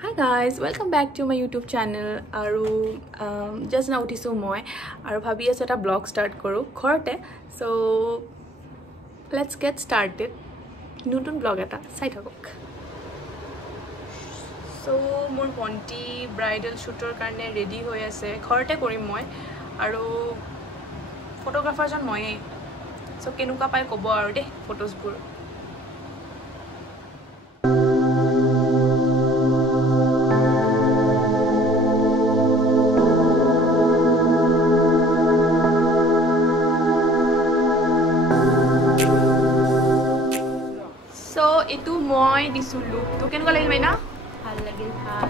Hi guys, welcome back to my YouTube channel. Aru just now utisu moi aru bhabi asu eta blog start koru khorte. So let's get started. Nutun blog eta sai thakok. So mor bonti bridal shooter karone ready hoi ase khorte korim moi aru photographer jon moi. So kenuka pai kobo aru de photos bur. Itu moi disu look to kenuka lagil maina bhal lagil bhal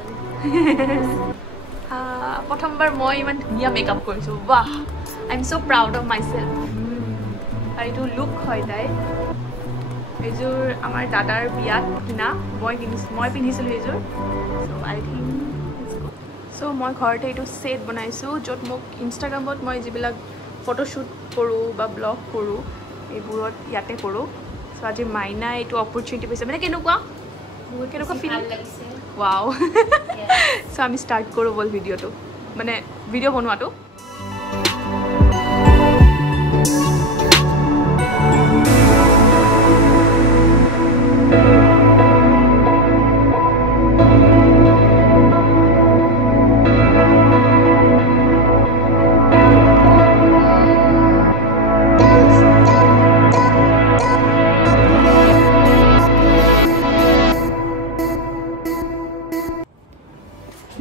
prothombar moi iman dhuniya makeup korisu wah I'm so proud of myself I do look hoy dai ejur amar dadar biyat kina moi pinhisul ejur so I think let's go so moi ghorte etu set banaisu jot mok Instagram bot moi jibilak photo shoot koru ba blog koru eburot yate koru So aji maina etu opportunity paise mane kenuka feel lagise wow so ami start koru bol video to mane video banwa to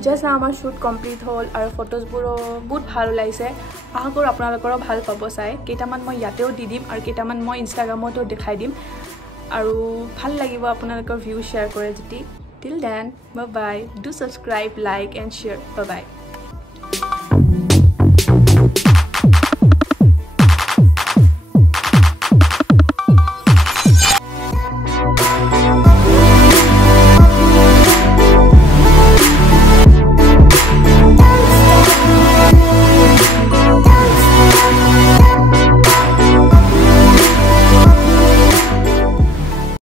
Just now our shoot complete hol our photos buro বহুত ভাল লাইছে আহা কৰ আপোনালোকৰ ভাল পাব চাই কেটামান মই ইয়াতেও দি দিম আৰু কেটামান মই ইনষ্টাগ্ৰামতো দেখাই দিম আৰু ভাল লাগিব আপোনালোকৰ ভিউ শেয়াৰ কৰে যদি till then bye bye do subscribe like and share bye bye